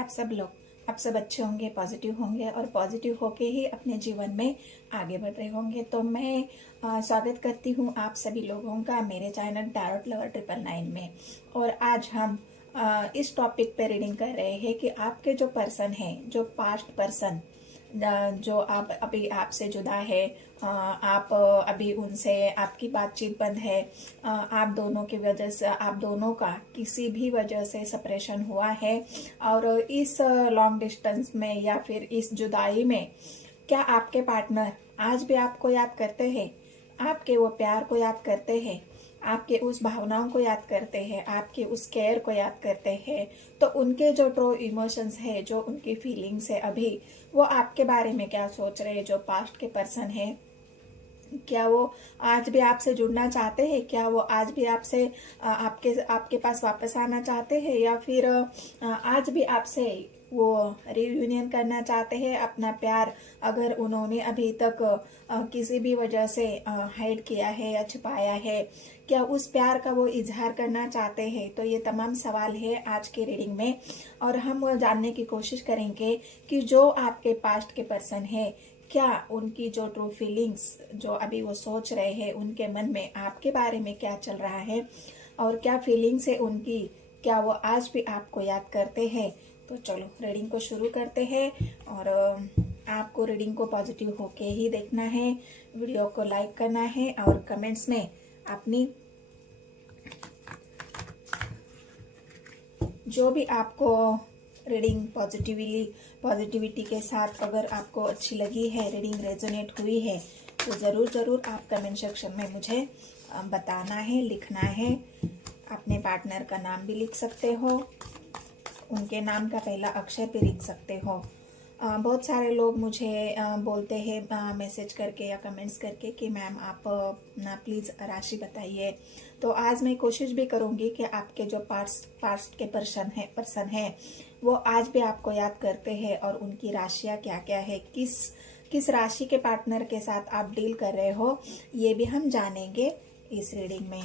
आप सब लोग? आप सब अच्छे होंगे, पॉजिटिव होंगे और पॉजिटिव होके ही अपने जीवन में आगे बढ़ रहे होंगे। तो मैं स्वागत करती हूँ आप सभी लोगों का मेरे चैनल टैरोट लवर 999 में। और आज हम इस टॉपिक पे रीडिंग कर रहे हैं कि आपके जो पर्सन है, जो पास्ट पर्सन जो आप अभी आपसे जुदा है, आप अभी उनसे आपकी बातचीत बंद है, आप दोनों की वजह से, आप दोनों का किसी भी वजह से सेपरेशन हुआ है। और इस लॉन्ग डिस्टेंस में या फिर इस जुदाई में क्या आपके पार्टनर आज भी आपको याद करते हैं? आपके वो प्यार को याद करते हैं? आपके उस भावनाओं को याद करते हैं? आपके उस केयर को याद करते हैं? तो उनके जो ट्रू इमोशंस है, जो उनकी फीलिंग्स है अभी, वो आपके बारे में क्या सोच रहे हैं? जो पास्ट के पर्सन है, क्या वो आज भी आपसे जुड़ना चाहते हैं? क्या वो आज भी आपसे आपके पास वापस आना चाहते हैं? या फिर आज भी आपसे वो रियूनियन करना चाहते हैं अपना प्यार, अगर उन्होंने अभी तक किसी भी वजह से हाइड किया है या छुपाया है? क्या उस प्यार का वो इजहार करना चाहते हैं? तो ये तमाम सवाल है आज के रीडिंग में, और हम वो जानने की कोशिश करेंगे कि जो आपके पास्ट के पर्सन है, क्या उनकी जो ट्रू फीलिंग्स, जो अभी वो सोच रहे हैं, उनके मन में आपके बारे में क्या चल रहा है, और क्या फीलिंग्स है उनकी, क्या वो आज भी आपको याद करते हैं? तो चलो रीडिंग को शुरू करते हैं। और आपको रीडिंग को पॉजिटिव होके ही देखना है, वीडियो को लाइक करना है और कमेंट्स में अपनी जो भी आपको रीडिंग पॉजिटिविटी के साथ अगर आपको अच्छी लगी है, रीडिंग रेजोनेट हुई है, तो ज़रूर आप कमेंट सेक्शन में मुझे बताना है, लिखना है। अपने पार्टनर का नाम भी लिख सकते हो, उनके नाम का पहला अक्षर भी लिख सकते हो। बहुत सारे लोग मुझे बोलते हैं मैसेज करके या कमेंट्स करके कि मैम आप ना प्लीज़ राशि बताइए। तो आज मैं कोशिश भी करूँगी कि आपके जो पास्ट के पर्सन है वो आज भी आपको याद करते हैं, और उनकी राशियाँ क्या क्या है, किस राशि के पार्टनर के साथ आप डील कर रहे हो, ये भी हम जानेंगे इस रीडिंग में।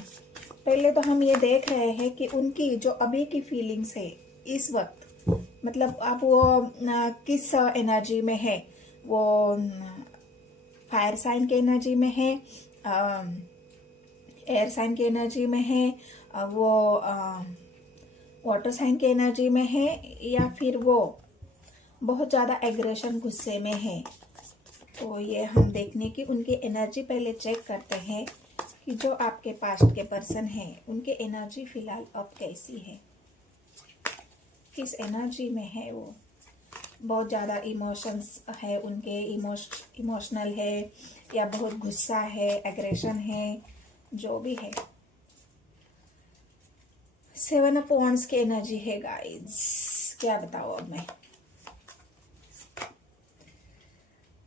पहले तो हम ये देख रहे हैं कि उनकी जो अभी की फीलिंग्स है इस वक्त, मतलब आप वो किस एनर्जी में है। वो फायर साइन के एनर्जी में है, एयर साइन के एनर्जी में है, वो वाटर साइन के एनर्जी में है, या फिर वो बहुत ज़्यादा एग्रेशन, गुस्से में है। तो ये हम देखने की उनकी एनर्जी पहले चेक करते हैं कि जो आपके पास्ट के पर्सन है उनकी एनर्जी फिलहाल अब कैसी है, किस एनर्जी में है वो। बहुत ज़्यादा इमोशंस है उनके, इमोशनल है, या बहुत गुस्सा है, एग्रेशन है, जो भी है। 7 ऑफ वांड्स की एनर्जी है गाइस, क्या बताओ अब मैं।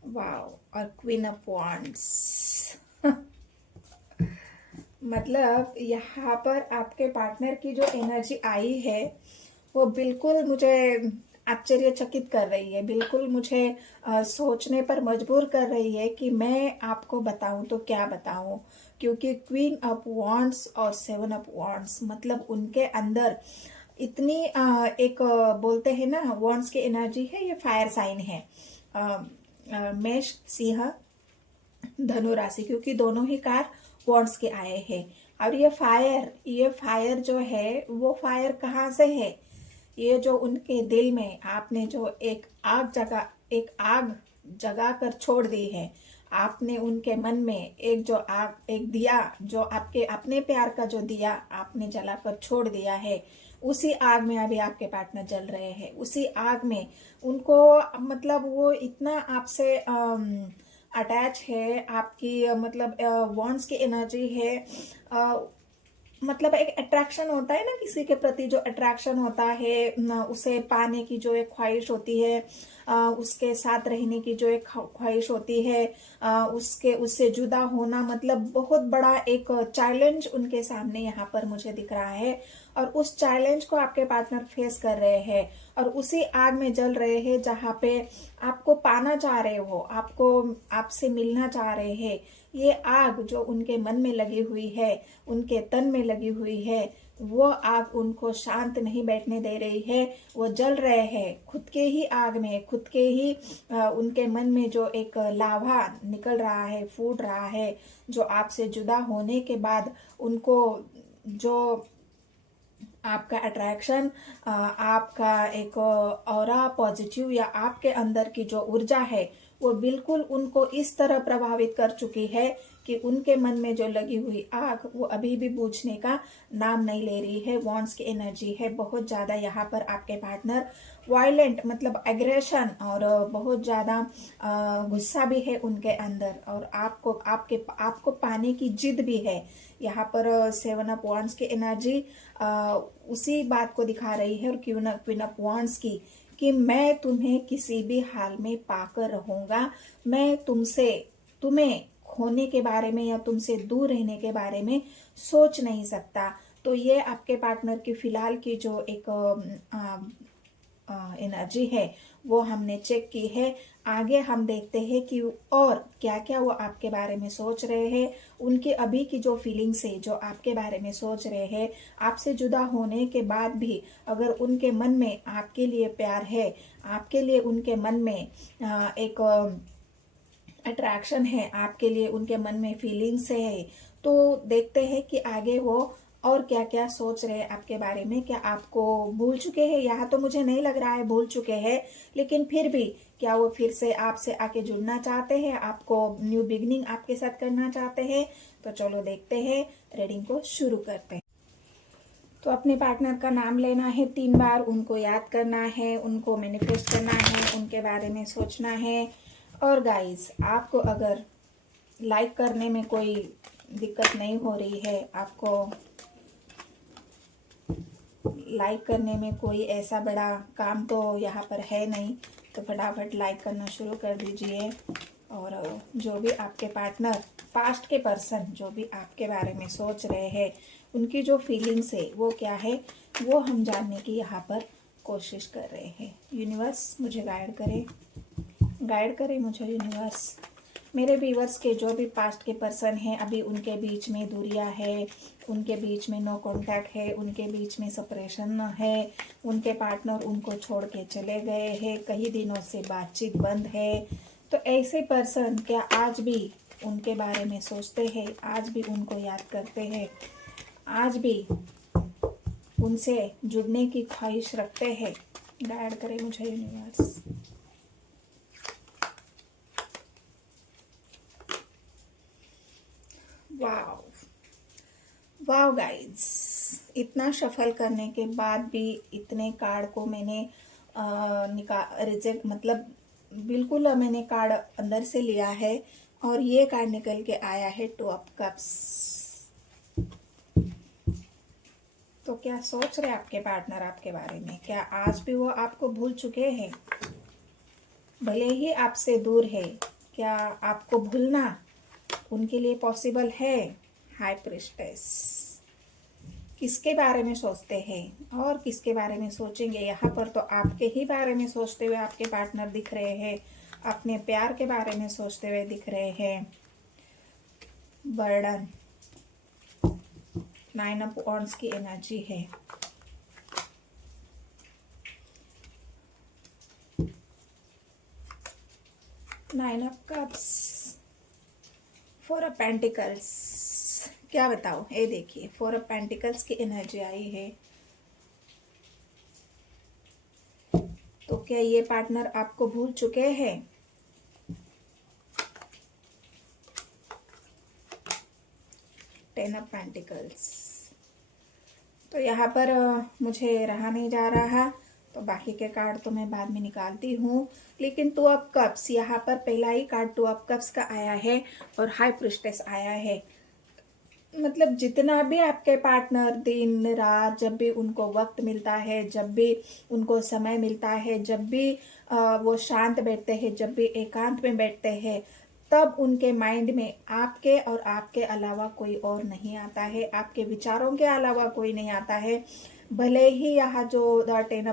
वाओ, और क्वीन ऑफ वांड्स मतलब यहाँ पर आपके पार्टनर की जो एनर्जी आई है वो बिल्कुल मुझे आश्चर्यचकित कर रही है, बिल्कुल मुझे सोचने पर मजबूर कर रही है कि मैं आपको बताऊं तो क्या बताऊं। क्योंकि क्वीन ऑफ वांड्स और 7 ऑफ वांड्स, मतलब उनके अंदर इतनी एक बोलते हैं ना, वांड्स की एनर्जी है, ये फायर साइन है, मेष, सिंह, धनु राशि, क्योंकि दोनों ही कार वांड्स के आए हैं। और ये फायर जो है वो फायर कहाँ से है? ये जो उनके दिल में आपने जो एक आग जगा कर छोड़ दी है, आपने उनके मन में एक दिया, जो आपके अपने प्यार का जो दिया आपने जलाकर छोड़ दिया है, उसी आग में अभी आपके पार्टनर जल रहे हैं। उसी आग में उनको, मतलब वो इतना आपसे अटैच है, आपकी मतलब वॉन्ट्स की एनर्जी है। मतलब एक अट्रैक्शन होता है ना किसी के प्रति, जो अट्रैक्शन होता है, उसे पाने की जो एक ख्वाहिश होती है, उसके साथ रहने की जो एक ख्वाहिश होती है, उससे जुदा होना, मतलब बहुत बड़ा एक चैलेंज उनके सामने यहाँ पर मुझे दिख रहा है। और उस चैलेंज को आपके पार्टनर फेस कर रहे हैं, और उसी आग में जल रहे हैं जहाँ पे आपको पाना चाह रहे हो, आपसे मिलना चाह रहे हैं। ये आग जो उनके मन में लगी हुई है, उनके तन में लगी हुई है, वो आग उनको शांत नहीं बैठने दे रही है, वो जल रहे हैं खुद के ही आग में, खुद के ही उनके मन में जो एक लावा निकल रहा है, फूट रहा है, जो आपसे जुदा होने के बाद उनको जो आपका अट्रैक्शन, आपका एक ऑरा पॉजिटिव या आपके अंदर की जो ऊर्जा है वो बिल्कुल उनको इस तरह प्रभावित कर चुकी है कि उनके मन में जो लगी हुई आग वो अभी भी बुझने का नाम नहीं ले रही है। वॉन्ड्स की एनर्जी है बहुत ज्यादा यहाँ पर। आपके पार्टनर वायलेंट मतलब एग्रेशन और बहुत ज्यादा गुस्सा भी है उनके अंदर, और आपको पाने की जिद भी है। यहाँ पर 7 ऑफ वॉन्ड्स की एनर्जी उसी बात को दिखा रही है, और क्वीन ऑफ वॉन्ड्स की, कि मैं तुम्हें किसी भी हाल में पाकर रहूंगा, मैं तुम्हें खोने के बारे में या तुमसे दूर रहने के बारे में सोच नहीं सकता। तो ये आपके पार्टनर की फिलहाल की जो एक एनर्जी है वो हमने चेक की है। आगे हम देखते हैं कि और क्या क्या वो आपके बारे में सोच रहे हैं, उनकी अभी की जो फीलिंग्स है जो आपके बारे में सोच रहे हैं। आपसे जुदा होने के बाद भी अगर उनके मन में आपके लिए प्यार है, आपके लिए उनके मन में एक अट्रैक्शन है, आपके लिए उनके मन में फीलिंग्स है, तो देखते हैं कि आगे वो और क्या क्या सोच रहे हैं आपके बारे में। क्या आपको भूल चुके हैं? यहाँ तो मुझे नहीं लग रहा है भूल चुके हैं, लेकिन फिर भी क्या वो फिर से आपसे आके जुड़ना चाहते हैं, आपको न्यू बिगनिंग आपके साथ करना चाहते हैं? तो चलो देखते हैं, रीडिंग को शुरू करते हैं। तो अपने पार्टनर का नाम लेना है 3 बार, उनको याद करना है, उनको मैनिफेस्ट करना है, उनके बारे में सोचना है। और गाइस, आपको अगर लाइक करने में कोई दिक्कत नहीं हो रही है, आपको लाइक करने में कोई ऐसा बड़ा काम तो यहाँ पर है नहीं, तो फटाफट लाइक करना शुरू कर दीजिए। और जो भी आपके पार्टनर, पास्ट के पर्सन जो भी आपके बारे में सोच रहे हैं, उनकी जो फीलिंग्स है वो क्या है, वो हम जानने की यहाँ पर कोशिश कर रहे हैं। यूनिवर्स मुझे गाइड करे मुझे यूनिवर्स। मेरे व्यूअर्स के जो भी पास्ट के पर्सन हैं, अभी उनके बीच में दूरियां है, उनके बीच में नो कांटेक्ट है, उनके बीच में सेपरेशन है, उनके पार्टनर उनको छोड़ के चले गए हैं, कई दिनों से बातचीत बंद है, तो ऐसे पर्सन क्या आज भी उनके बारे में सोचते हैं, आज भी उनको याद करते हैं, आज भी उनसे जुड़ने की ख्वाहिश रखते हैं? गाइड करे मुझे यूनिवर्स। वाओ गाइज, इतना शफल करने के बाद भी इतने कार्ड को मैंने रिजेक्ट मतलब बिल्कुल मैंने कार्ड अंदर से लिया है, और ये कार्ड निकल के आया है 2 ऑफ कप्स। तो क्या सोच रहे आपके पार्टनर आपके बारे में? क्या आज भी वो आपको भूल चुके हैं? भले ही आपसे दूर है, क्या आपको भूलना उनके लिए पॉसिबल है? हाई प्रिस्टेस किसके बारे में सोचते हैं और किसके बारे में सोचेंगे? यहाँ पर तो आपके ही बारे में सोचते हुए आपके पार्टनर दिख रहे हैं, अपने प्यार के बारे में सोचते हुए दिख रहे हैं। बर्डन, 9 ऑफ वॉन्ड्स की एनर्जी है। Nine of cups, 4 of pentacles. क्या बताओ, ये देखिए 4 ऑफ पेंटिकल्स की एनर्जी आई है। तो क्या ये पार्टनर आपको भूल चुके हैं? Ten of pentacles. तो यहाँ पर मुझे रहा नहीं जा रहा, तो बाकी के कार्ड तो मैं बाद में निकालती हूँ, लेकिन 2 ऑफ कप्स, यहाँ पर पहला ही कार्ड 2 ऑफ कप्स का आया है और हाई प्रिस्टेस आया है। मतलब जितना भी आपके पार्टनर दिन रात, जब भी उनको वक्त मिलता है, जब भी उनको समय मिलता है, जब भी वो शांत बैठते हैं, जब भी एकांत में बैठते हैं, तब उनके माइंड में आपके और आपके अलावा कोई और नहीं आता है, आपके विचारों के अलावा कोई नहीं आता है। भले ही यहाँ जो टेन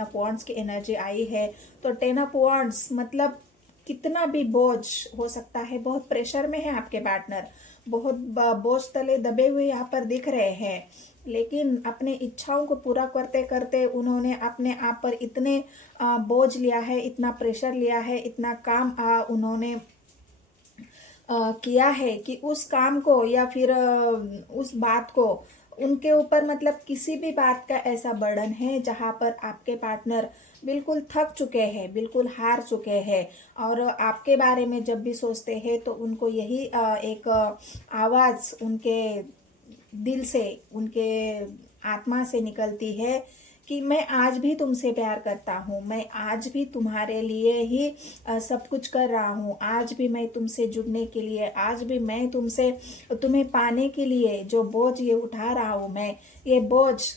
ऑफ वॉन्ड्स की एनर्जी आई है, तो 10 ऑफ वॉन्ड्स मतलब कितना भी बोझ हो सकता है, बहुत प्रेशर में है आपके पार्टनर, बहुत बोझ तले दबे हुए यहाँ पर दिख रहे हैं, लेकिन अपने इच्छाओं को पूरा करते करते उन्होंने अपने आप पर इतने बोझ लिया है, इतना प्रेशर लिया है, इतना काम उन्होंने किया है कि उस काम को या फिर उस बात को उनके ऊपर मतलब किसी भी बात का ऐसा बर्डन है जहाँ पर आपके पार्टनर बिल्कुल थक चुके हैं, बिल्कुल हार चुके हैं, और आपके बारे में जब भी सोचते हैं तो उनको यही एक आवाज़ उनके दिल से, उनके आत्मा से निकलती है कि मैं आज भी तुमसे प्यार करता हूँ, मैं आज भी तुम्हारे लिए ही सब कुछ कर रहा हूँ, आज भी मैं तुमसे जुड़ने के लिए, आज भी मैं तुम्हें पाने के लिए जो बोझ ये उठा रहा हूँ, मैं ये बोझ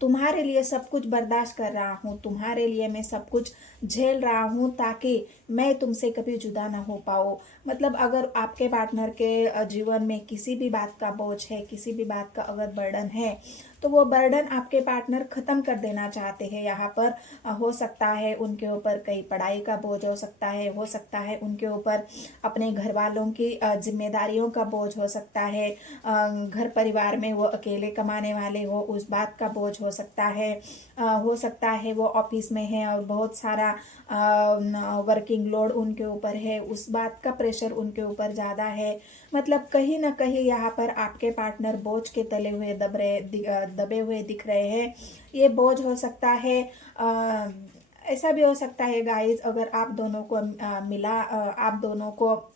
तुम्हारे लिए सब कुछ बर्दाश्त कर रहा हूँ, तुम्हारे लिए मैं सब कुछ झेल रहा हूँ ताकि मैं तुमसे कभी जुदा ना हो पाऊँ। मतलब अगर आपके पार्टनर के जीवन में किसी भी बात का बोझ है, किसी भी बात का अगर बर्डन है, तो वो बर्डन आपके पार्टनर ख़त्म कर देना चाहते हैं। यहाँ पर हो सकता है उनके ऊपर कई पढ़ाई का बोझ हो सकता है उनके ऊपर अपने घर वालों की जिम्मेदारियों का बोझ हो सकता है, घर परिवार में वो अकेले कमाने वाले हो उस बात का बोझ हो सकता है वो ऑफिस में है और बहुत सारा वर्किंग लोड उनके ऊपर है, उस बात का प्रेशर उनके ऊपर ज़्यादा है। मतलब कहीं ना कहीं यहाँ पर आपके पार्टनर बोझ के तले हुए दबे हुए दिख रहे हैं। ये बोझ हो सकता है, ऐसा भी हो सकता है गाइस, अगर आप दोनों को आप दोनों को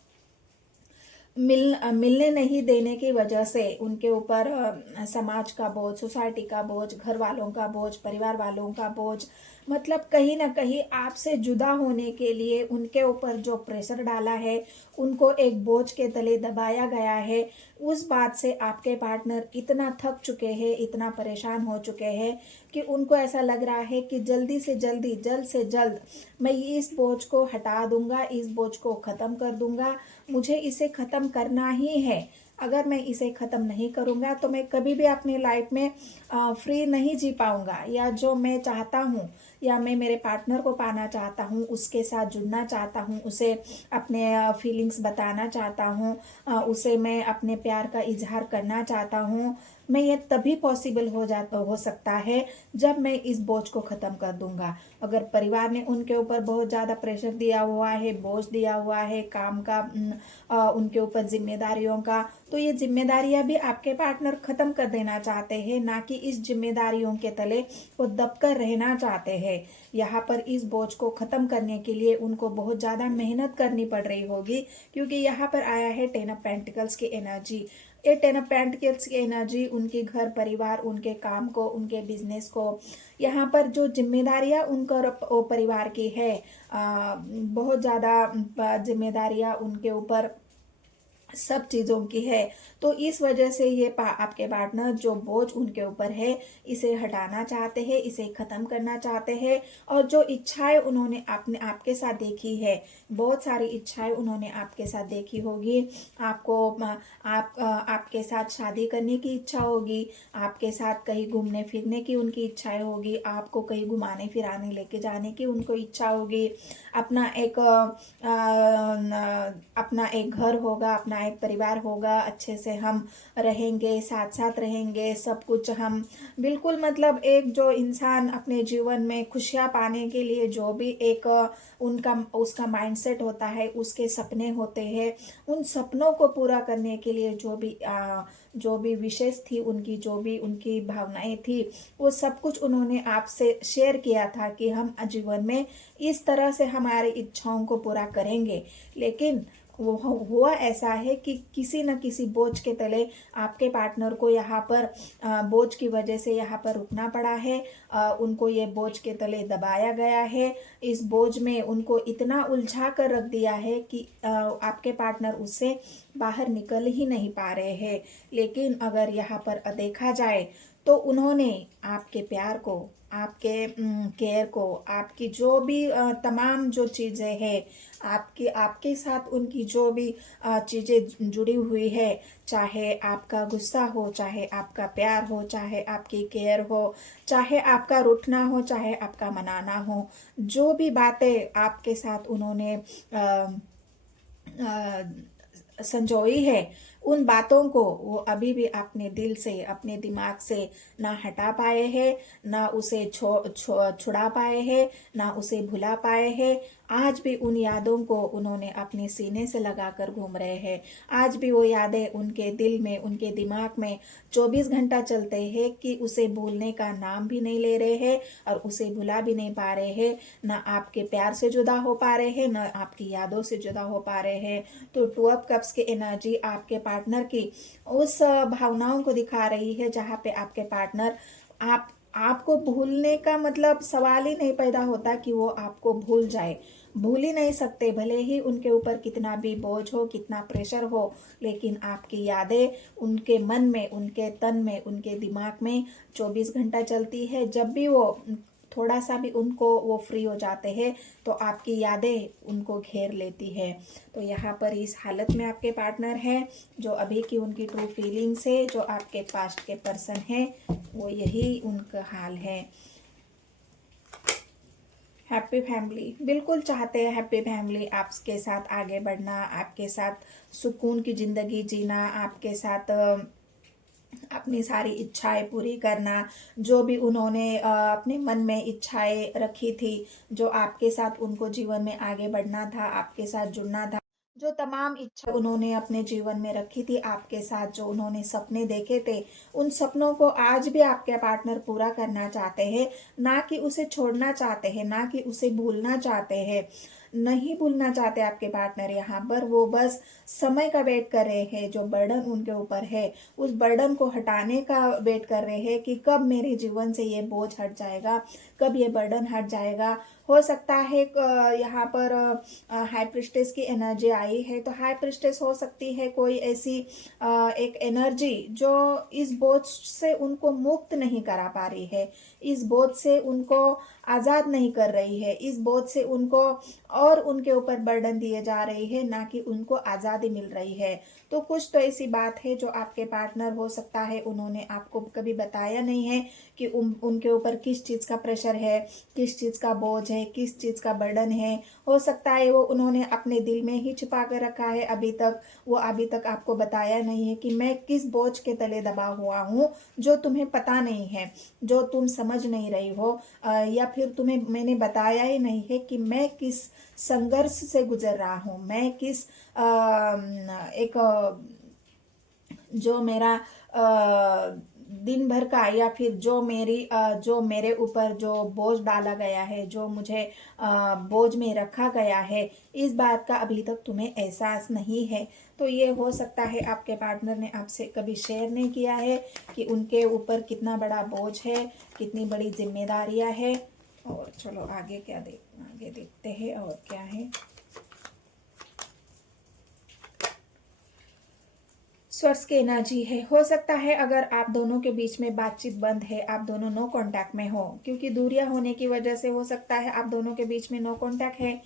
मिलने नहीं देने की वजह से उनके ऊपर समाज का बोझ, सोसाइटी का बोझ, घर वालों का बोझ, परिवार वालों का बोझ, मतलब कहीं ना कहीं आपसे जुदा होने के लिए उनके ऊपर जो प्रेशर डाला है, उनको एक बोझ के तले दबाया गया है, उस बात से आपके पार्टनर इतना थक चुके हैं, इतना परेशान हो चुके हैं कि उनको ऐसा लग रहा है कि जल्दी से जल्दी, जल्द से जल्द मैं इस बोझ को हटा दूंगा, इस बोझ को ख़त्म कर दूंगा, मुझे इसे ख़त्म करना ही है। अगर मैं इसे ख़त्म नहीं करूँगा तो मैं कभी भी अपनी लाइफ में फ्री नहीं जी पाऊँगा, या जो मैं चाहता हूँ या मैं मेरे पार्टनर को पाना चाहता हूँ, उसके साथ जुड़ना चाहता हूँ, उसे अपने फीलिंग्स बताना चाहता हूँ, उसे मैं अपने प्यार का इजहार करना चाहता हूँ, मैं ये तभी पॉसिबल हो सकता है जब मैं इस बोझ को ख़त्म कर दूंगा। अगर परिवार ने उनके ऊपर बहुत ज़्यादा प्रेशर दिया हुआ है, बोझ दिया हुआ है काम का, उनके ऊपर जिम्मेदारियों का, तो ये जिम्मेदारियां भी आपके पार्टनर ख़त्म कर देना चाहते हैं, ना कि इस जिम्मेदारियों के तले वो दबकर रहना चाहते हैं। यहाँ पर इस बोझ को ख़त्म करने के लिए उनको बहुत ज़्यादा मेहनत करनी पड़ रही होगी, क्योंकि यहाँ पर आया है 10 ऑफ पेंटिकल्स की एनर्जी। ये 10 ऑफ पेंटिकल्स की एनर्जी उनके घर परिवार, उनके काम को, उनके बिजनेस को, यहाँ पर जो जिम्मेदारियां उनका परिवार की है, बहुत ज़्यादा जिम्मेदारियां उनके ऊपर सब चीज़ों की है। तो इस वजह से ये आपके पार्टनर जो बोझ उनके ऊपर है, इसे हटाना चाहते हैं, इसे ख़त्म करना चाहते हैं, और जो इच्छाएं उन्होंने आपके साथ देखी है, बहुत सारी इच्छाएं उन्होंने आपके साथ देखी होगी। आपके साथ शादी करने की इच्छा होगी, आपके साथ कहीं घूमने फिरने की उनकी इच्छाएं होगी, आपको कहीं घुमाने फिराने लेके जाने की उनको इच्छा होगी, अपना एक घर होगा, अपना एक परिवार होगा, अच्छे से हम रहेंगे, साथ साथ रहेंगे, सब कुछ हम बिल्कुल, मतलब एक जो इंसान अपने जीवन में खुशियाँ पाने के लिए जो भी एक उसका माइंडसेट होता है, उसके सपने होते हैं, उन सपनों को पूरा करने के लिए जो भी विशेष थी उनकी, जो भी उनकी भावनाएं थी, वो सब कुछ उन्होंने आपसे शेयर किया था कि हम जीवन में इस तरह से हमारी इच्छाओं को पूरा करेंगे। लेकिन वो हुआ ऐसा है कि किसी न किसी बोझ के तले आपके पार्टनर को यहाँ पर बोझ की वजह से यहाँ पर रुकना पड़ा है, उनको ये बोझ के तले दबाया गया है, इस बोझ में उनको इतना उलझा कर रख दिया है कि आपके पार्टनर उससे बाहर निकल ही नहीं पा रहे हैं। लेकिन अगर यहाँ पर देखा जाए तो उन्होंने आपके प्यार को, आपके केयर को, आपकी जो भी तमाम जो चीज़ें हैं, आपके साथ उनकी जो भी चीज़ें जुड़ी हुई है, चाहे आपका गुस्सा हो, चाहे आपका प्यार हो, चाहे आपकी केयर हो, चाहे आपका रूठना हो, चाहे आपका मनाना हो, जो भी बातें आपके साथ उन्होंने संजोई है, उन बातों को वो अभी भी अपने दिल से, अपने दिमाग से ना हटा पाए हैं, ना उसे छुड़ा पाए हैं, ना उसे भुला पाए हैं। आज भी उन यादों को उन्होंने अपने सीने से लगाकर घूम रहे हैं। आज भी वो यादें उनके दिल में, उनके दिमाग में 24 घंटा चलते हैं कि उसे भूलने का नाम भी नहीं ले रहे हैं और उसे भुला भी नहीं पा रहे हैं। ना आपके प्यार से जुदा हो पा रहे हैं, ना आपकी यादों से जुदा हो पा रहे हैं। तो 2 ऑफ कप्स की एनर्जी आपके पार्टनर की उस भावनाओं को दिखा रही है जहाँ पे आपके पार्टनर आपको भूलने का मतलब सवाल ही नहीं पैदा होता कि वो आपको भूल जाए। भूल ही नहीं सकते, भले ही उनके ऊपर कितना भी बोझ हो, कितना प्रेशर हो, लेकिन आपकी यादें उनके मन में, उनके तन में, उनके दिमाग में 24 घंटा चलती है। जब भी वो थोड़ा सा भी उनको वो फ्री हो जाते हैं तो आपकी यादें उनको घेर लेती है। तो यहाँ पर इस हालत में आपके पार्टनर हैं, जो अभी की उनकी ट्रू फीलिंग्स है, जो आपके पास्ट के पर्सन है, वो यही उनका हाल है। हैप्पी फैमिली, बिल्कुल चाहते हैं हैप्पी फैमिली आपके साथ आगे बढ़ना, आपके साथ सुकून की ज़िंदगी जीना, आपके साथ अपनी सारी इच्छाएं पूरी करना। जो भी उन्होंने अपने मन में इच्छाएं रखी थी, जो आपके साथ उनको जीवन में आगे बढ़ना था, आपके साथ जुड़ना था, जो तमाम इच्छा उन्होंने अपने जीवन में रखी थी आपके साथ, जो उन्होंने सपने देखे थे, उन सपनों को आज भी आपके पार्टनर पूरा करना चाहते हैं। ना कि उसे छोड़ना चाहते हैं, ना कि उसे भूलना चाहते हैं, नहीं भूलना चाहते आपके पार्टनर। यहाँ पर वो बस समय का वेट कर रहे हैं। जो बर्डन उनके ऊपर है, उस बर्डन को हटाने का वेट कर रहे हैं कि कब मेरे जीवन से ये बोझ हट जाएगा, कब ये बर्डन हट जाएगा। हो सकता है यहाँ पर हाई प्रिस्टेस की एनर्जी आई है, तो हाई प्रिस्टेस हो सकती है कोई ऐसी एक एनर्जी जो इस बोझ से उनको मुक्त नहीं करा पा रही है, इस बोझ से उनको आज़ाद नहीं कर रही है, इस बोझ से उनको और उनके ऊपर बर्डन दिए जा रही है, ना कि उनको आज़ादी मिल रही है। तो कुछ तो ऐसी बात है जो आपके पार्टनर, हो सकता है उन्होंने आपको कभी बताया नहीं है कि उनके ऊपर किस चीज़ का प्रेशर है, किस चीज़ का बोझ है, किस चीज़ का बर्डन है। हो सकता है वो उन्होंने अपने दिल में ही छिपा कर रखा है, अभी तक आपको बताया नहीं है कि मैं किस बोझ के तले दबा हुआ हूँ, जो तुम्हें पता नहीं है, जो तुम समझ नहीं रही हो, या फिर तुम्हें मैंने बताया ही नहीं है कि मैं किस संघर्ष से गुजर रहा हूँ, मैं किस एक जो मेरा दिन भर का, या फिर जो मेरे ऊपर जो बोझ डाला गया है, जो मुझे बोझ में रखा गया है, इस बात का अभी तक तुम्हें एहसास नहीं है। तो ये हो सकता है आपके पार्टनर ने आपसे कभी शेयर नहीं किया है कि उनके ऊपर कितना बड़ा बोझ है, कितनी बड़ी जिम्मेदारियां है। और चलो आगे आगे देखते हैं और क्या है। स्वर्स की एनर्जी है। हो सकता है अगर आप दोनों के बीच में बातचीत बंद है, आप दोनों नो कांटेक्ट में हो, क्योंकि दूरियां होने की वजह से हो सकता है आप दोनों के बीच में नो कांटेक्ट है।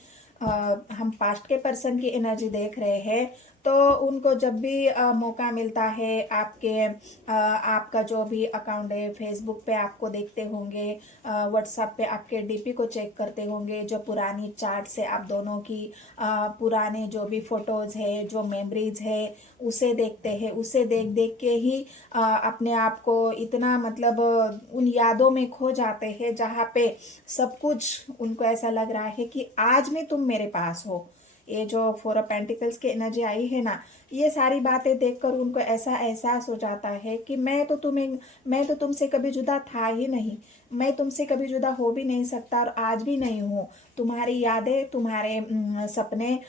हम पास्ट के पर्सन की एनर्जी देख रहे हैं, तो उनको जब भी मौका मिलता है, आपका जो भी अकाउंट है, फेसबुक पे आपको देखते होंगे, व्हाट्सएप पे आपके डीपी को चेक करते होंगे, जो पुरानी चार्ट से आप दोनों की पुराने जो भी फोटोज़ है, जो मेमोरीज है, उसे देखते हैं। उसे देख देख के ही अपने आप को इतना मतलब उन यादों में खो जाते हैं, जहाँ पे सब कुछ उनको ऐसा लग रहा है कि आज में तुम मेरे पास हो। ये जो 4 ऑफ पेंटिकल्स की एनर्जी आई है ना, ये सारी बातें देखकर उनको ऐसा एहसास हो जाता है कि मैं तो तुमसे कभी जुदा था ही नहीं, मैं तुमसे कभी जुदा हो भी नहीं सकता और आज भी नहीं हूँ। तुम्हारी यादें, तुम्हारे सपने,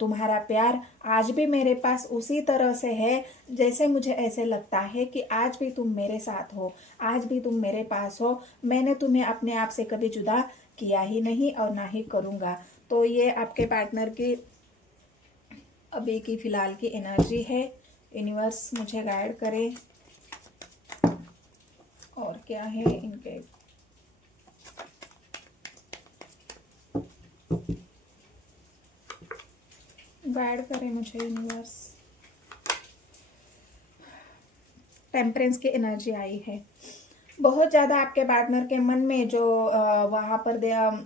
तुम्हारा प्यार आज भी मेरे पास उसी तरह से है, जैसे मुझे ऐसे लगता है कि आज भी तुम मेरे साथ हो, आज भी तुम मेरे पास हो। मैंने तुम्हें अपने आप से कभी जुदा किया ही नहीं और ना ही करूँगा। तो ये आपके पार्टनर की अभी की फ़िलहाल की एनर्जी है। यूनिवर्स मुझे गाइड करे और क्या है इनके। गाइड करे मुझे यूनिवर्स। टेम्परेंस की एनर्जी आई है। बहुत ज़्यादा आपके पार्टनर के मन में जो वहाँ पर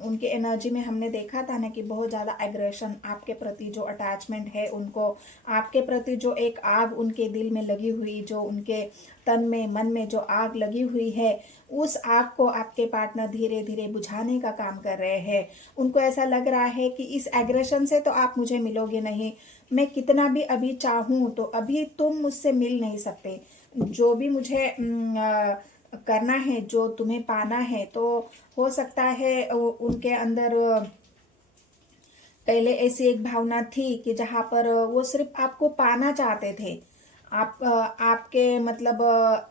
उनके एनर्जी में हमने देखा था ना कि बहुत ज़्यादा एग्रेशन आपके प्रति, जो अटैचमेंट है उनको आपके प्रति, जो एक आग उनके दिल में लगी हुई, जो उनके तन में मन में जो आग लगी हुई है, उस आग को आपके पार्टनर धीरे धीरे बुझाने का काम कर रहे हैं। उनको ऐसा लग रहा है कि इस एग्रेशन से तो आप मुझे मिलोगे नहीं, मैं कितना भी अभी चाहूँ तो अभी तुम मुझसे मिल नहीं सकते। जो भी मुझे करना है, जो तुम्हें पाना है, तो हो सकता है उनके अंदर पहले ऐसी एक भावना थी कि जहाँ पर वो सिर्फ आपको पाना चाहते थे। आपके मतलब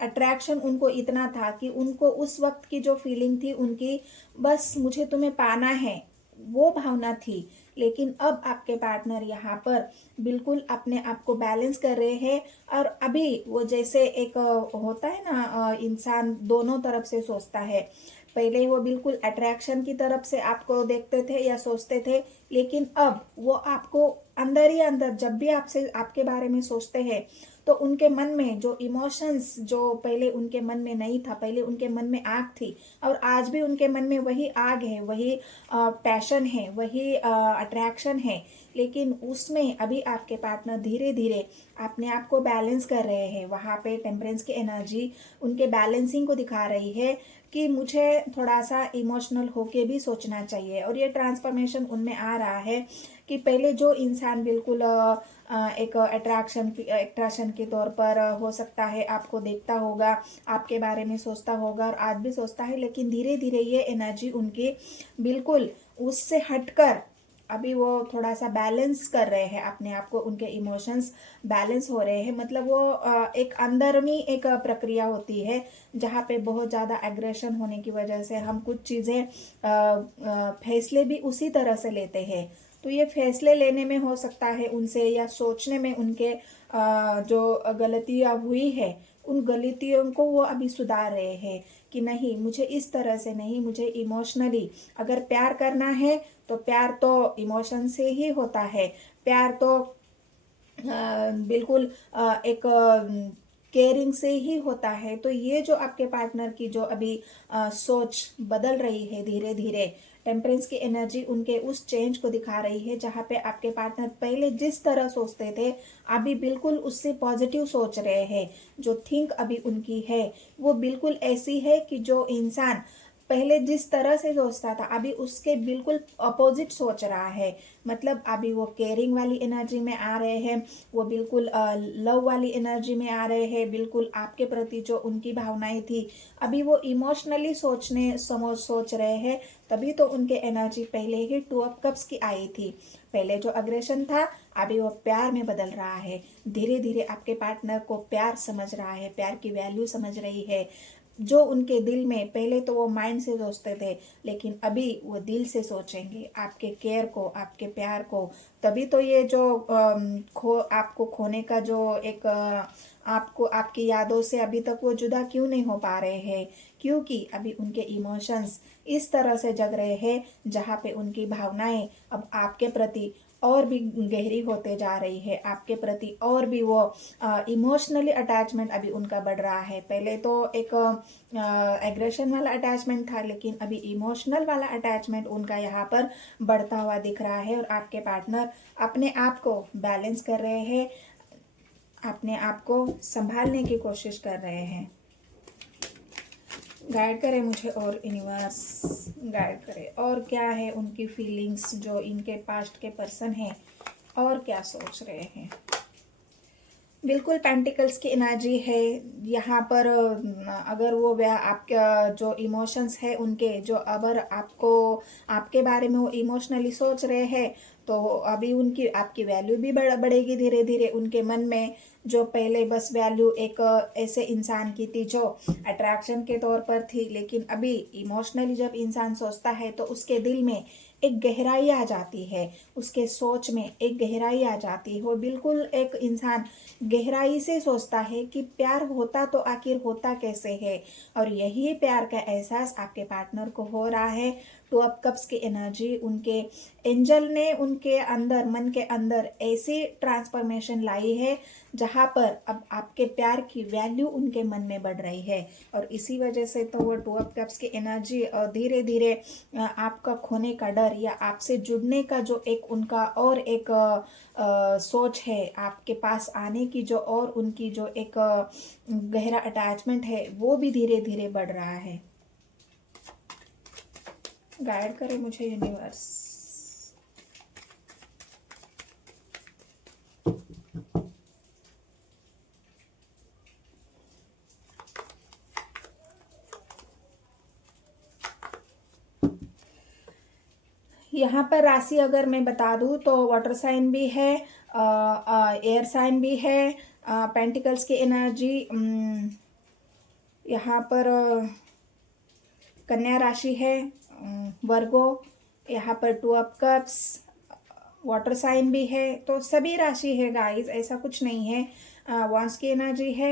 अट्रैक्शन उनको इतना था कि उनको उस वक्त की जो फीलिंग थी उनकी, बस मुझे तुम्हें पाना है, वो भावना थी। लेकिन अब आपके पार्टनर यहाँ पर बिल्कुल अपने आप को बैलेंस कर रहे हैं। और अभी वो जैसे एक होता है ना, इंसान दोनों तरफ से सोचता है। पहले वो बिल्कुल अट्रैक्शन की तरफ से आपको देखते थे या सोचते थे, लेकिन अब वो आपको अंदर ही अंदर जब भी आपसे आपके बारे में सोचते हैं तो उनके मन में जो इमोशंस, जो पहले उनके मन में नहीं था, पहले उनके मन में आग थी और आज भी उनके मन में वही आग है, वही पैशन है, वही अट्रैक्शन है। लेकिन उसमें अभी आपके पार्टनर धीरे धीरे अपने आप को बैलेंस कर रहे हैं। वहाँ पे टेम्परेंस की एनर्जी उनके बैलेंसिंग को दिखा रही है कि मुझे थोड़ा सा इमोशनल होके भी सोचना चाहिए। और ये ट्रांसफॉर्मेशन उनमें आ रहा है कि पहले जो इंसान बिल्कुल एक अट्रैक्शन के तौर पर हो सकता है आपको देखता होगा, आपके बारे में सोचता होगा और आज भी सोचता है, लेकिन धीरे धीरे ये एनर्जी उनकी बिल्कुल उससे हटकर अभी वो थोड़ा सा बैलेंस कर रहे हैं अपने आप को, उनके इमोशंस बैलेंस हो रहे हैं। मतलब वो एक अंदरूनी एक प्रक्रिया होती है जहाँ पे बहुत ज़्यादा एग्रेशन होने की वजह से हम कुछ चीज़ें फैसले भी उसी तरह से लेते हैं। तो ये फैसले लेने में हो सकता है उनसे, या सोचने में उनके जो गलतियाँ हुई है उन गलतियों को वो अभी सुधार रहे हैं कि नहीं, मुझे इस तरह से नहीं, मुझे इमोशनली अगर प्यार करना है तो प्यार तो इमोशन से ही होता है। प्यार तो बिल्कुल एक केयरिंग से ही होता है। तो ये जो आपके पार्टनर की जो अभी सोच बदल रही है धीरे धीरे, टेम्परेंस की एनर्जी उनके उस चेंज को दिखा रही है। जहाँ पे आपके पार्टनर पहले जिस तरह सोचते थे अभी बिल्कुल उससे पॉजिटिव सोच रहे हैं। जो थिंक अभी उनकी है वो बिल्कुल ऐसी है कि जो इंसान पहले जिस तरह से सोचता था अभी उसके बिल्कुल अपोजिट सोच रहा है। मतलब अभी वो केयरिंग वाली एनर्जी में आ रहे हैं, वो बिल्कुल लव वाली एनर्जी में आ रहे हैं। बिल्कुल आपके प्रति जो उनकी भावनाएं थी अभी वो इमोशनली सोच रहे हैं। तभी तो उनके एनर्जी पहले ही 2 ऑफ कप्स की आई थी। पहले जो अग्रेशन था अभी वो प्यार में बदल रहा है। धीरे धीरे आपके पार्टनर को प्यार समझ रहा है, प्यार की वैल्यू समझ रही है। जो उनके दिल में, पहले तो वो माइंड से सोचते थे लेकिन अभी वो दिल से सोचेंगे आपके केयर को, आपके प्यार को। तभी तो ये जो आपको खोने का जो एक आपको आपकी यादों से अभी तक वो जुदा क्यों नहीं हो पा रहे हैं, क्योंकि अभी उनके इमोशंस इस तरह से जग रहे हैं जहाँ पे उनकी भावनाएं अब आपके प्रति और भी गहरी होते जा रही है, आपके प्रति और भी वो इमोशनली अटैचमेंट अभी उनका बढ़ रहा है। पहले तो एक एग्रेशन वाला अटैचमेंट था, लेकिन अभी इमोशनल वाला अटैचमेंट उनका यहाँ पर बढ़ता हुआ दिख रहा है। और आपके पार्टनर अपने आप को बैलेंस कर रहे हैं, अपने आप को संभालने की कोशिश कर रहे हैं। गाइड करे मुझे और यूनिवर्स गाइड करे, और क्या है उनकी फीलिंग्स, जो इनके पास्ट के पर्सन हैं और क्या सोच रहे हैं। बिल्कुल पेंटिकल्स की एनर्जी है यहाँ पर। अगर वो आपका जो इमोशंस है उनके, जो अगर आपको आपके बारे में वो इमोशनली सोच रहे हैं तो अभी उनकी आपकी वैल्यू भी बढ़ेगी धीरे धीरे उनके मन में। जो पहले बस वैल्यू एक ऐसे इंसान की थी जो अट्रैक्शन के तौर पर थी, लेकिन अभी इमोशनली जब इंसान सोचता है तो उसके दिल में एक गहराई आ जाती है, उसके सोच में एक गहराई आ जाती है। वो बिल्कुल एक इंसान गहराई से सोचता है कि प्यार होता तो आखिर होता कैसे है। और यही प्यार का एहसास आपके पार्टनर को हो रहा है। टू ऑफ कप्स की एनर्जी, उनके एंजल ने उनके अंदर, मन के अंदर ऐसी ट्रांसफॉर्मेशन लाई है जहाँ पर अब आपके प्यार की वैल्यू उनके मन में बढ़ रही है। और इसी वजह से तो वो टू ऑफ कप्स की एनर्जी धीरे धीरे आपका खोने का डर या आपसे जुड़ने का जो एक उनका और एक सोच है, आपके पास आने की जो और उनकी जो एक गहरा अटैचमेंट है, वो भी धीरे धीरे बढ़ रहा है। गाइड करे मुझे यूनिवर्स। यहाँ पर राशि अगर मैं बता दूँ तो वाटर साइन भी है, एयर साइन भी है, पेंटिकल्स की एनर्जी, यहाँ पर कन्या राशि है, वर्गो, यहाँ पर two of cups, water sign भी है। तो सभी राशि है गाइस, ऐसा कुछ नहीं है। वांस की एनर्जी है,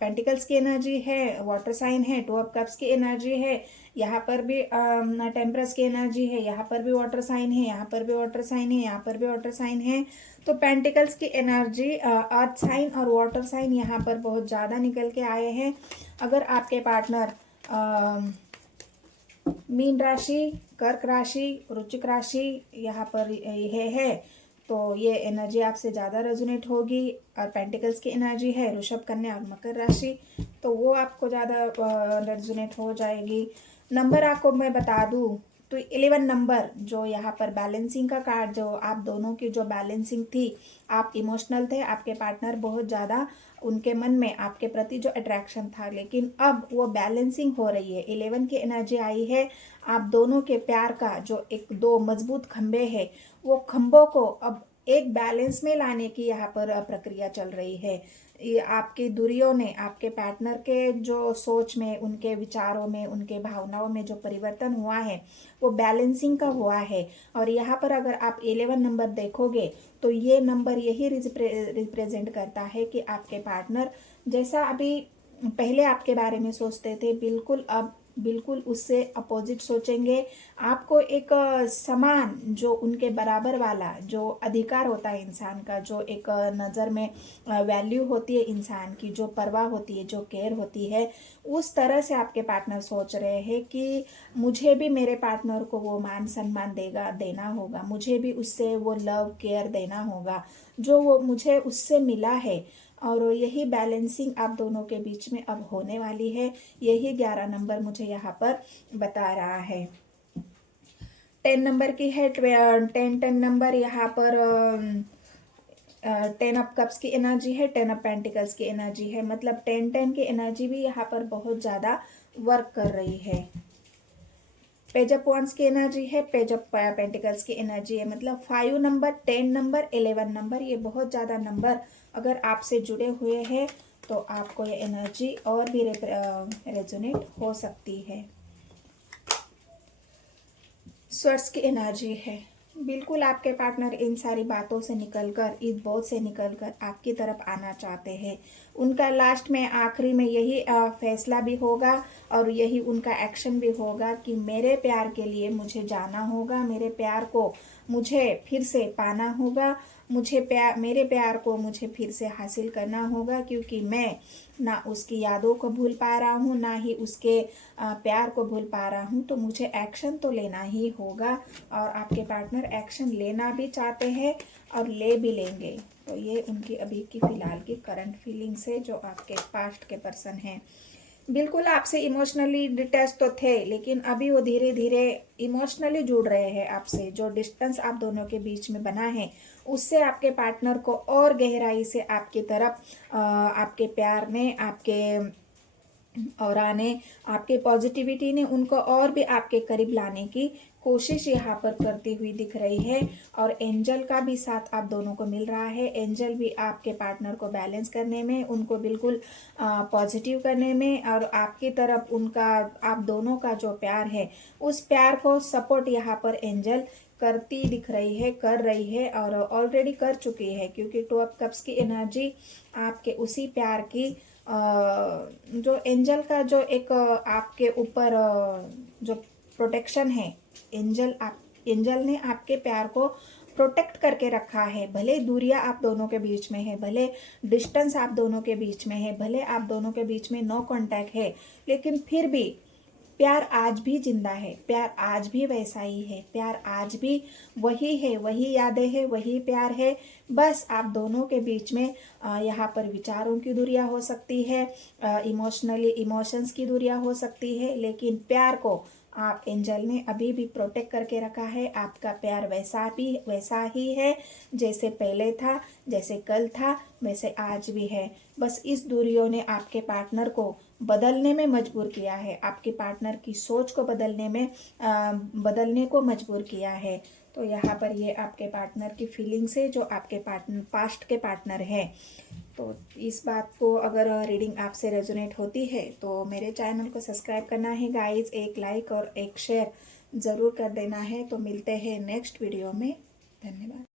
पेंटिकल्स की एनर्जी है, वाटर साइन है, टू ऑफ कप्स की एनर्जी है, यहाँ पर भी टेम्परस की एनर्जी है, यहाँ पर भी वाटर साइन है, यहाँ पर भी वाटर साइन है, यहाँ पर भी वाटर साइन है। तो पेंटिकल्स की एनर्जी, अर्थ साइन और वाटर साइन यहाँ पर बहुत ज़्यादा निकल के आए हैं। अगर आपके पार्टनर मीन राशि, कर्क राशि, वृश्चिक राशि यहाँ पर यह है तो ये एनर्जी आपसे ज़्यादा रेजोनेट होगी। और पेंटिकल्स की एनर्जी है ऋषभ, कन्या और मकर राशि, तो वो आपको ज़्यादा रेजोनेट हो जाएगी। नंबर आपको मैं बता दूँ तो 11 नंबर जो यहाँ पर बैलेंसिंग का कार्ड, जो आप दोनों की जो बैलेंसिंग थी, आप इमोशनल थे, आपके पार्टनर बहुत ज़्यादा उनके मन में आपके प्रति जो अट्रैक्शन था, लेकिन अब वो बैलेंसिंग हो रही है। 11 की एनर्जी आई है, आप दोनों के प्यार का जो एक दो मजबूत खंबे है, वो खंभों को अब एक बैलेंस में लाने की यहाँ पर प्रक्रिया चल रही है। ये आपकी दूरियों ने आपके पार्टनर के जो सोच में, उनके विचारों में, उनके भावनाओं में जो परिवर्तन हुआ है, वो बैलेंसिंग का हुआ है। और यहाँ पर अगर आप 11 नंबर देखोगे तो ये नंबर यही रिप्रेजेंट करता है कि आपके पार्टनर जैसा अभी पहले आपके बारे में सोचते थे, बिल्कुल अब बिल्कुल उससे अपोजिट सोचेंगे। आपको एक समान, जो उनके बराबर वाला जो अधिकार होता है इंसान का, जो एक नज़र में वैल्यू होती है इंसान की, जो परवाह होती है, जो केयर होती है, उस तरह से आपके पार्टनर सोच रहे हैं कि मुझे भी मेरे पार्टनर को वो मान सम्मान देना होगा, मुझे भी उससे वो लव केयर देना होगा जो वो मुझे उससे मिला है। और यही बैलेंसिंग आप दोनों के बीच में अब होने वाली है। यही 11 नंबर मुझे यहाँ पर बता रहा है। 10 नंबर की है, 10 नंबर यहाँ पर 10 ऑफ कप्स की एनर्जी है, 10 ऑफ पेंटिकल्स की एनर्जी है, मतलब 10 की एनर्जी भी यहाँ पर बहुत ज़्यादा वर्क कर रही है। पेज ऑफ वॉन्ड्स की एनर्जी है, पेज ऑफ पेंटिकल्स की एनर्जी है, मतलब 5 नंबर, 10 नंबर, 11 नंबर, ये बहुत ज़्यादा नंबर अगर आपसे जुड़े हुए हैं तो आपको ये एनर्जी और भी रेजोनेट हो सकती है। स्वर्स की एनर्जी है, बिल्कुल आपके पार्टनर इन सारी बातों से निकलकर, इस बोझ से निकलकर आपकी तरफ आना चाहते हैं। उनका लास्ट में, आखिरी में यही फैसला भी होगा और यही उनका एक्शन भी होगा कि मेरे प्यार के लिए मुझे जाना होगा, मेरे प्यार को मुझे फिर से पाना होगा, मेरे प्यार को मुझे फिर से हासिल करना होगा, क्योंकि मैं ना उसकी यादों को भूल पा रहा हूँ, ना ही उसके प्यार को भूल पा रहा हूँ। तो मुझे एक्शन तो लेना ही होगा और आपके पार्टनर एक्शन लेना भी चाहते हैं और ले भी लेंगे। तो ये उनकी अभी की फ़िलहाल की करंट फीलिंग्स है। जो आपके पास्ट के पर्सन हैं, बिल्कुल आपसे इमोशनली डिटैच तो थे, लेकिन अभी वो धीरे धीरे इमोशनली जुड़ रहे हैं आपसे। जो डिस्टेंस आप दोनों के बीच में बना है, उससे आपके पार्टनर को और गहराई से आपकी तरफ आपके प्यार ने, आपके ऑरा ने, आपके पॉजिटिविटी ने उनको और भी आपके करीब लाने की कोशिश यहाँ पर करती हुई दिख रही है। और एंजल का भी साथ आप दोनों को मिल रहा है। एंजल भी आपके पार्टनर को बैलेंस करने में, उनको बिल्कुल पॉजिटिव करने में, और आपकी तरफ उनका, आप दोनों का जो प्यार है, उस प्यार को सपोर्ट यहाँ पर एंजल करती दिख रही है, कर रही है और ऑलरेडी कर चुकी है। क्योंकि 2 ऑफ कप्स की एनर्जी आपके उसी प्यार की, जो एंजल का जो एक आपके ऊपर जो प्रोटेक्शन है। एंजल ने आपके प्यार को प्रोटेक्ट करके रखा है। भले दूरियां आप दोनों के बीच में है, भले डिस्टेंस आप दोनों के बीच में है, भले आप दोनों के बीच में नो कांटेक्ट है, लेकिन फिर भी प्यार आज भी जिंदा है, प्यार आज भी वैसा ही है, प्यार आज भी वही है, वही यादें हैं, वही प्यार है। बस आप दोनों के बीच में यहाँ पर विचारों की दूरियां हो सकती है, इमोशंस की दूरियां हो सकती है, लेकिन प्यार को आप एंजल ने अभी भी प्रोटेक्ट करके रखा है। आपका प्यार वैसा ही है जैसे पहले था, जैसे कल था, वैसे आज भी है। बस इस दूरियों ने आपके पार्टनर को बदलने में मजबूर किया है, आपके पार्टनर की सोच को बदलने को मजबूर किया है। तो यहाँ पर ये आपके पार्टनर की फीलिंग्स है जो आपके पास्ट के पार्टनर है। तो इस बात को अगर रीडिंग आपसे रेजोनेट होती है तो मेरे चैनल को सब्सक्राइब करना है गाइज, एक लाइक और एक शेयर ज़रूर कर देना है। तो मिलते हैं नेक्स्ट वीडियो में। धन्यवाद।